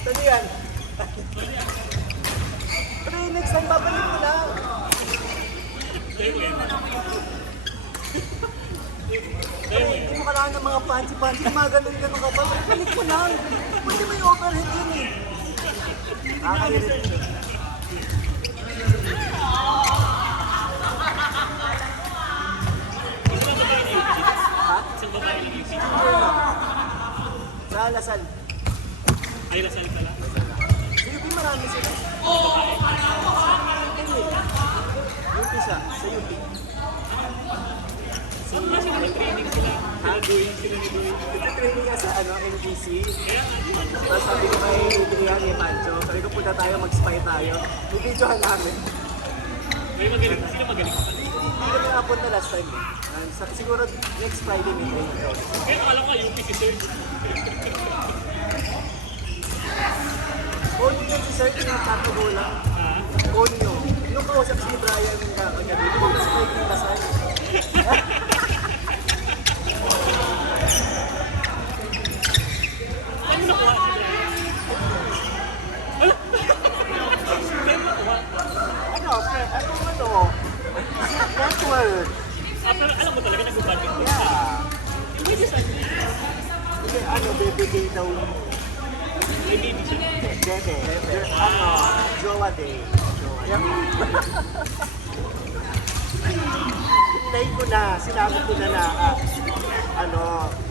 Tali yan. Pero next time babalik mo lang. Hindi mo kailangan ng mga panty-panty, mga ganun-ganun ka pa. Balik mo lang. Pwede may overhead yun eh. Nakakairit. Isang babae lang yung pizza. Sa Lasal. Ay, lasal ka lang. Sa UP marami sila. Hindi. UP siya. Sa UP. Saan nga sila nag-training sila? Sila ni Duy. Nag-training ka sa NBC. Tapos sabi ko kay Adrian, kay Pancho, sabi ko punta tayo, mag-spy tayo. May videohan namin. May magaling. Sila magaling ka. Hindi kami nakapunta last time. Siguro next Friday may training daw. Kaya akala ko yung si Sir. Konyo yun si Sir, tinatato ko lang. Konyo. Yung kausap si Brian yung kagabi, lumabas ko yung kasal. Saan mo nakuha sila? Ano? Saan mo nakuha? Ano? Network. Pero alam mo talaga nag-budget mo. Yeah. Pwede saan? Hindi, bibigay daw. May baby siya. Dede. Jowa Day. Hinay ko na, sinabi ko na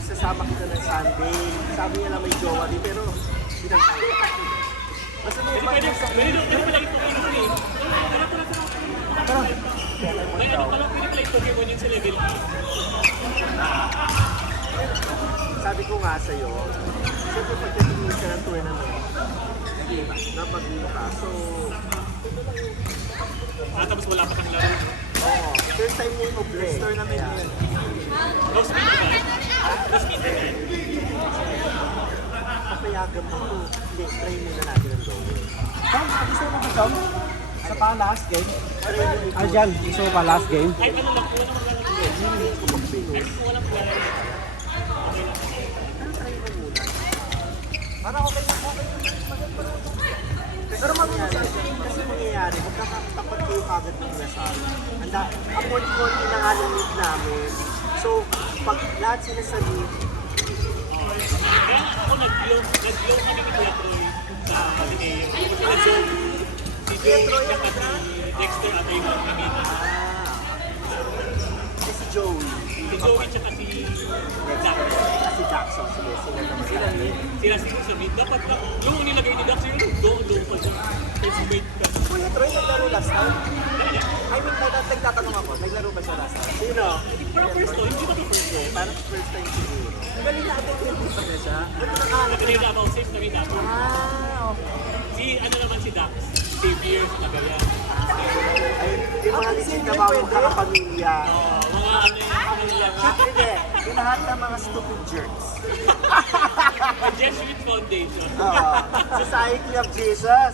sasama kita ng Sunday. Sabi niya na may jowa din, pero basta may Pwede pala ito kayo eh. May ano pala, pwede pala ito kayo yun sa level 8. sabi ko nga sa'yo, siyempre pagdating ka ng tournament, napag-ino ka. So, Tapos wala pa kang laro. oo, first time niya yung oblate. Tournament niya. No speed ba? No speed ba? Papayagan mo to. Hindi, try muna natin ang gawin. Tom, gusto mo ba Tom? Sa pa last game? Try mo Ah, dyan. Gusto mo pa last game? Ay, ano lang, kuha naman lang. hindi ko pag-pino. Ay, kuha lang pala. Para okay na po. Pero mangyayari, kasi mangyayari, magkakatakot kayo kagad ng nasal. Ang konti-konti na nga ng meet namin. So, pag lahat sila sa meet, Kaya ako nag-blow kami ni Kuya Troy sa Ateneo. Nag-zoom. Si Jay, tsaka si Dexter at yung mga kami. si Joey, Si Joey tsaka si Jack. si Jackson, sila naman sila meet. Sila siguro sa mid. Dapat na, yung nilagay ni Dax yung doon pa siya. Kasi mate ka. Kuya Troy, naglaro last time? I mean, nagtatanong ako, naglaro ba siya last time? Sino? Parang first time, hindi ba ito first time? Parang first time siguro. Magaling na ito yung isa niya siya. Ba't nakahanap Nagkali na ako, safe na rin ako. okay. Si, ano naman si Dax? Xavier sa Cagayan. Ay, yung mga legit na bawang kakapamilya. Mga ano yung pamilya nga. Hindi, yung lahat ng mga stupid jerks. The Jesuit Foundation. Society of Jesus.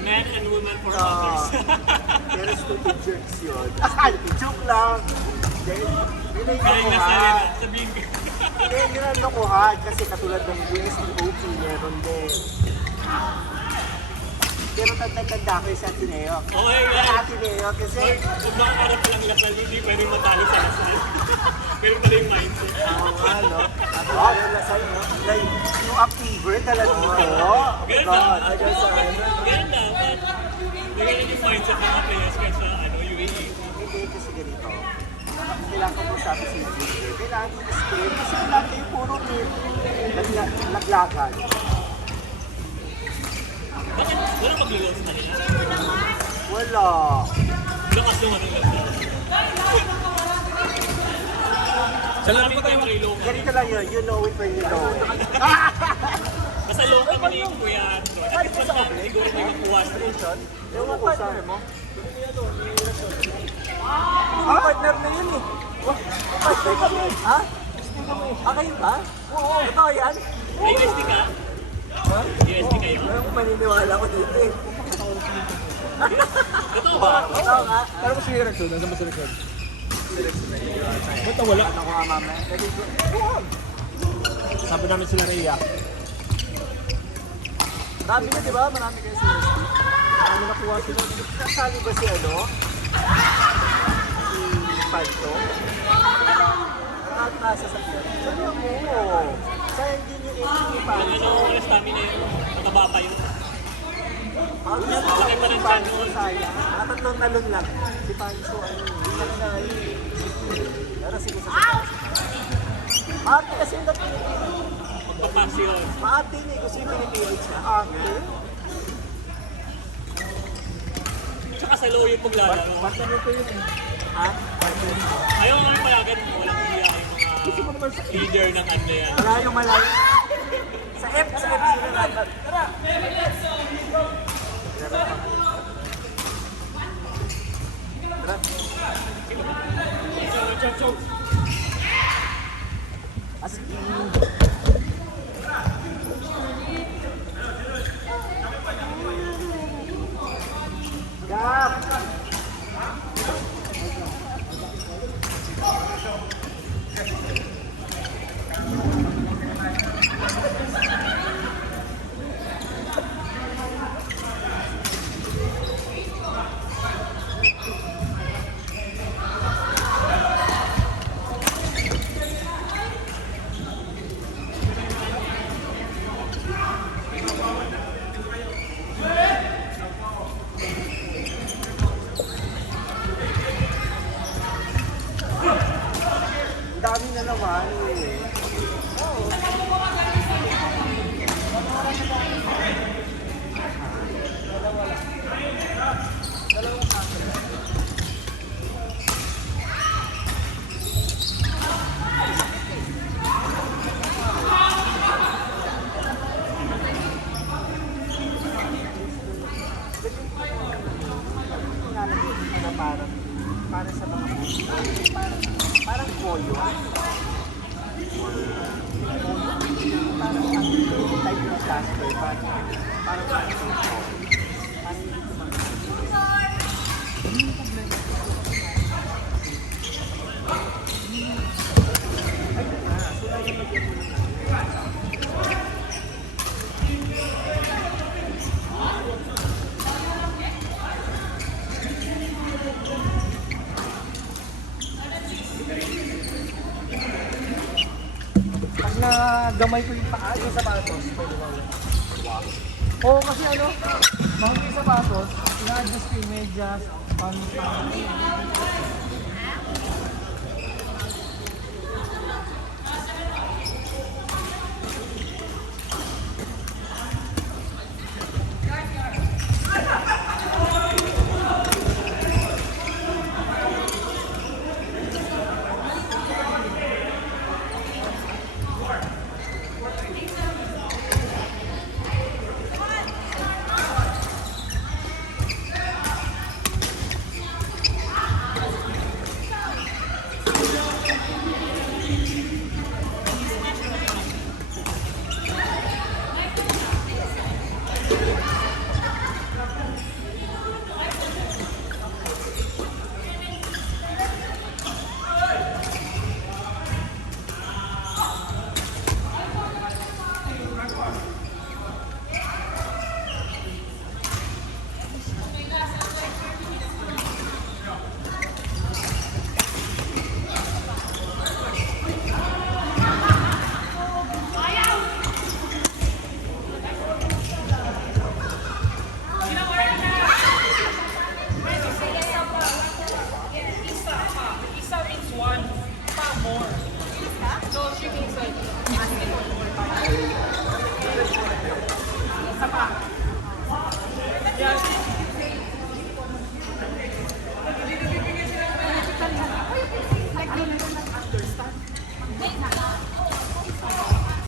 Men and women for Oo. others. Pero stupid jerks yun. Joke lang. Then, yun na yung Kaya nga lokohan. sabihin ko. Yun ang lokohan kasi katulad ng USDOP meron din. Pero tanda-tanda ko yung sa Ateneo. Okay, Sa guys. Ateneo kasi Kung makakarap pa lang lasal, hindi pwedeng matalo sa lasal. Pero pala yung mindset. no? Wow, yung lasal, no? Like, yung October talaga dito. Ganda. I guess, Ganda. Nagiging yung mindset ng mga players kaya sa UAE. hindi kasi ganito. Kailangan ko sabi si DJ. Kailangan ko script kasi lahat kayo puro laglagan. Bakit? Wala maglulong sa kanila? Wala. Lakas naman ang lasal. Sa labi ko tayo makilong. Ganito lang yun. You know it when you know it. Basta low kami ni Kuya Andro. At least pa na siguro may makuha sa Ewan ko saan mo. Ah, partner na yun eh. Partner kami. Ha? Ah, kayo ba? Oo. Ito yan? May USD ka? Ha? USD kayo? Parang paniniwala ko dito eh. Ito ba? Ikaw nga. Pero kung si Rex doon, nasa mo si Rex doon? Ba't nawala? Ano ko nga mamaya? Sabi namin sila Rhea. Marami na, di ba? Marami kayo sa UST. Ano nakuha sila? Kasali ba si ano? Si Panto? Nasa sa kanya. Sabi mo. Sayang din yung ending ni Ang Panto. ano, stamina yun. Mataba pa yun. Ang yan Malaki pa rin siya Panto noon. sayang. Tatlong talon lang. Si Panto, ano, ilang na yun. Pero sige sa Ate kasi yung napinipilit. Magpapasyon. Maate niya kasi yung pinipilit siya. Ate? Tsaka sa low yung paglalaro. Basta nyo ko yun eh. Ha? Ayaw nga payagan mo. Walang iya yung mga leader ng ano yan. Malayo, malayo. Sa F sila natin. Tara! As in. Gap! Ang dami na naman eh. Para sa mga parang pollo. Parang type ng casper. Parang pag nagamay ko yung paa, yung sapatos, pwede ba ulit? Oo, kasi ano, mahal yung sapatos, ina-adjust ko yung medyas,